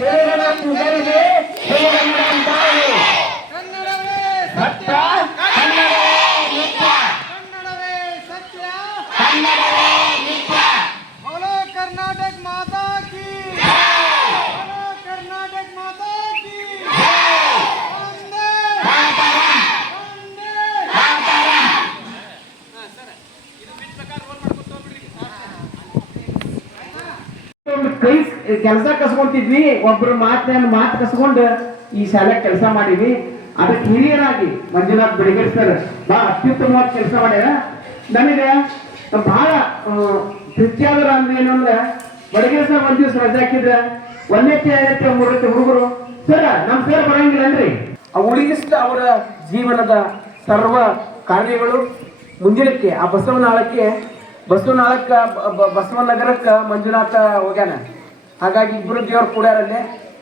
சிறுவனுக்கு உதவிலே ಕೈ ಕೆಲಸ ಕಸ್ಕೊಂತಿದ್ವಿ, ಒಬ್ರು ಮಾತನ್ನ ಮಾತು ಕಸ್ಕೊಂಡು ಈ ಶಾಲೆ ಕೆಲಸ ಮಾಡಿದ್ವಿ. ಅದಕ್ಕೆ ಹಿರಿಯರಾಗಿ ಮಂಜುನಾಥ್ ಬೆಳಿಗ್ಗೆ ಸರ್ ಬಹಳ ಅತ್ಯುತ್ತಮವಾದ ಕೆಲಸ ಮಾಡ್ಯಾರ. ನನಗೆ ಬಹಳ ತೃಪ್ತಿಯಾದ್ರ ಅಂದ್ರೆ ಏನು ಅಂದ್ರೆ ಬೆಳಗೇರ್ ಸರ್ ಒಂದ್ ದಿವಸ ರಜೆ ಹಾಕಿದ್ರೆ, ಒಂದೇ ಎರಡನೇ ಮೂರನೇ ಹುಡುಗರು. ಸರ್, ನಮ್ ಸರ್ ಬರಂಗಿಲ್ಲ ಅನ್ರಿ ಉಳಿದಿಷ್ಟ ಅವರ ಜೀವನದ ಸರ್ವ ಕಾರ್ಯಗಳು ಮುಂದಿನಕ್ಕೆ ಆ ಬಸವನಾಳಕ್ಕೆ ಬಸವನಾಳಕ್ಕ ಬಸವನಗರಕ್ಕ ಮಂಜುನಾಥ ಹೋಗ್ಯಾನ. ಹಾಗಾಗಿ ಇಬ್ಬರು ದೇವ್ರು ಕೂಡ್ಯಾರಲ್ಲಿ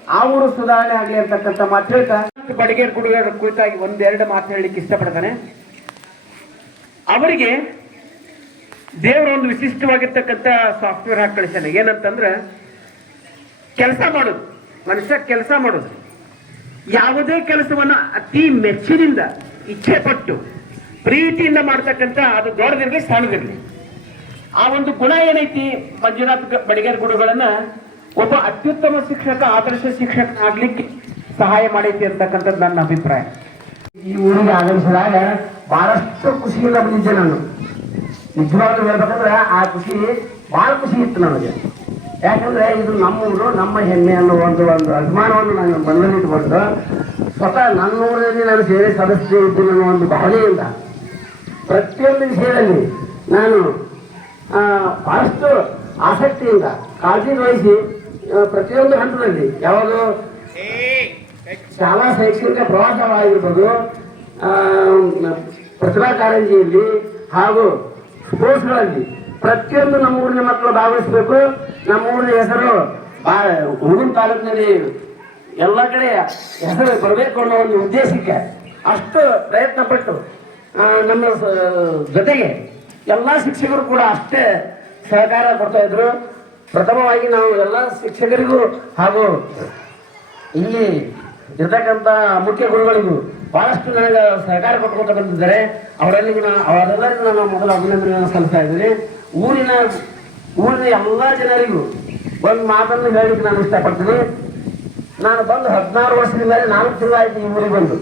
ಆ ಊರು ಸುಧಾರಣೆ ಆಗಲಿ ಅಂತಕ್ಕಂಥ ಮಾತು ಹೇಳ್ತಾ ಬಡಿಗೇರ್ ಕುಡುಗರ ಕುರಿತಾಗಿ ಒಂದೆರಡು ಮಾತು ಹೇಳಲಿಕ್ಕೆ ಇಷ್ಟಪಡ್ತಾನೆ. ಅವರಿಗೆ ದೇವರ ಒಂದು ವಿಶಿಷ್ಟವಾಗಿರ್ತಕ್ಕಂಥ ಸಾಫ್ಟ್ವೇರ್ ಹಾಕಿ ಕಳಿಸ್ಯಾನೆ. ಏನಂತಂದ್ರೆ ಕೆಲಸ ಮಾಡೋದು. ಮನುಷ್ಯ ಕೆಲಸ ಮಾಡೋದು. ಯಾವುದೇ ಕೆಲಸವನ್ನ ಅತಿ ಮೆಚ್ಚಿನಿಂದ ಇಚ್ಛೆ ಪಟ್ಟು ಪ್ರೀತಿಯಿಂದ ಮಾಡ್ತಕ್ಕಂಥ ಅದು ದೊಡ್ಡದಿರಲಿ ಸಣ್ಣದಿರ್ಲಿ ಆ ಒಂದು ಗುಣ ಏನೈತಿ ಮಂಜುನಾಥ್ ಬಡಿಗೇರ್ ಗುರುಗಳನ್ನ ಒಬ್ಬ ಅತ್ಯುತ್ತಮ ಶಿಕ್ಷಕ, ಆದರ್ಶ ಶಿಕ್ಷಕ ಆಗ್ಲಿಕ್ಕೆ ಸಹಾಯ ಮಾಡೈತಿ ಅಂತಕ್ಕಂಥದ್ದು ನನ್ನ ಅಭಿಪ್ರಾಯ. ಈ ಊರಿಗೆ ಆಗಮಿಸಿದಾಗ ಬಹಳಷ್ಟು ಖುಷಿಯಿಂದ ಬಂದಿದ್ದೆ ನಾನು. ನಿಜವಾಗ್ಲೂ ಹೇಳ್ಬೇಕಂದ್ರೆ ಆ ಖುಷಿ ಬಹಳ ಖುಷಿ ಇತ್ತು ನನಗೆ ಯಾಕಂದ್ರೆ ಇದು ನಮ್ಮ ಊರು ನಮ್ಮ ಹೆಮ್ಮೆ ಅನ್ನೋ ಒಂದು ಒಂದು ಅಭಿಮಾನವನ್ನು ನಾನು ಮನದಲ್ಲಿಟ್ಟುಕೊಂಡು ಸ್ವತಃ ನನ್ನ ಊರಲ್ಲಿ ನಾನು ಸೇರಿ ಸದಸ್ಯ ಇದ್ದೀನಿ ಅನ್ನೋ ಒಂದು ಭಾವನೆಯಿಂದ ಪ್ರತಿಯೊಂದು ವಿಷಯದಲ್ಲಿ ನಾನು ಬಹಳಷ್ಟು ಆಸಕ್ತಿಯಿಂದ ಕಾಳಜಿ ವಹಿಸಿ ಪ್ರತಿಯೊಂದು ಹಂತದಲ್ಲಿ. ಯಾವಾಗ ಶಾಲಾ ಶೈಕ್ಷಣಿಕ ಪ್ರವಾಸವಾಗಿರ್ಬೋದು ಪ್ರತಿಭಾ ಕಾರಂಜಿಯಲ್ಲಿ ಹಾಗೂ ಸ್ಪೋರ್ಟ್ಸ್ಗಳಲ್ಲಿ ಪ್ರತಿಯೊಂದು ನಮ್ಮ ಊರಿನ ಮಕ್ಕಳು ಭಾಗವಹಿಸಬೇಕು. ನಮ್ಮ ಊರಿನ ಹೆಸರು ಹುಡುಗನ ತಾಲೂಕಿನಲ್ಲಿ ಎಲ್ಲ ಕಡೆ ಹೆಸರು ಬರಬೇಕು ಅನ್ನೋ ಒಂದು ಉದ್ದೇಶಕ್ಕೆ ಅಷ್ಟು ಪ್ರಯತ್ನ ಪಟ್ಟು ನಮ್ಮ ಜೊತೆಗೆ ಎಲ್ಲ ಶಿಕ್ಷಕರು ಕೂಡ ಅಷ್ಟೇ ಸಹಕಾರ ಕೊಡ್ತಾ ಇದ್ರು. ಪ್ರಥಮವಾಗಿ ನಾವು ಎಲ್ಲ ಶಿಕ್ಷಕರಿಗೂ ಹಾಗೂ ಇಲ್ಲಿ ಇರ್ತಕ್ಕಂಥ ಮುಖ್ಯ ಗುರುಗಳಿಗೂ ಬಹಳಷ್ಟು ನನಗೆ ಸಹಕಾರ ಕೊಟ್ಕೊಂತ ಬಂದಿದ್ದಾರೆ. ಅವರೆಲ್ಲಿಗೂ ನಾ ಅವರೆಲ್ಲರಿಗೂ ನಾನು ಮೊದಲು ಅಭಿನಂದನೆಯನ್ನು ಸಲ್ಲಿಸ್ತಾ ಇದ್ದೀನಿ. ಊರಿನ ಊರಿನ ಎಲ್ಲ ಜನರಿಗೂ ಒಂದು ಮಾತನ್ನು ಹೇಳಲಿಕ್ಕೆ ನಾನು ಇಷ್ಟಪಡ್ತೀನಿ. ನಾನು ಬಂದು ಹದಿನಾರು ವರ್ಷದಿಂದ ನಾಲ್ಕು ತಿಂಗಳಾಯ್ತು ಈ ಊರಿಗೆ ಬಂದು.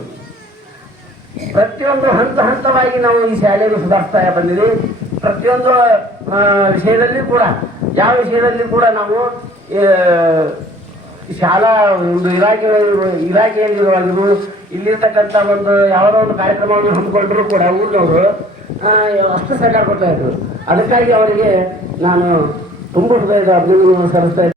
ಪ್ರತಿಯೊಂದು ಹಂತ ಹಂತವಾಗಿ ನಾವು ಈ ಶಾಲೆಯನ್ನು ಸುಧಾರಿಸ್ತಾ ಬಂದಿದ್ದೀವಿ. ಪ್ರತಿಯೊಂದು ವಿಷಯದಲ್ಲಿ ಕೂಡ, ಯಾವ ವಿಷಯದಲ್ಲಿ ಕೂಡ ನಾವು ಶಾಲಾ ಒಂದು ಇಲಾಖೆ ಇಲಾಖೆಯಲ್ಲಿರುವಾಗಿರು ಇಲ್ಲಿರ್ತಕ್ಕಂಥ ಒಂದು ಯಾವುದೋ ಒಂದು ಕಾರ್ಯಕ್ರಮವನ್ನು ಹಮ್ಮಿಕೊಂಡ್ರು ಕೂಡ ಊರಿನವರು ಅಷ್ಟು ಸಹಕಾರ ಕೊಡ್ತಾ ಇದ್ರು. ಅದಕ್ಕಾಗಿ ಅವರಿಗೆ ನಾನು ತುಂಬ ಹೃದಯದ ಅಭಿನಂದನೆ ಸಲ್ಲಿಸ್ತಾ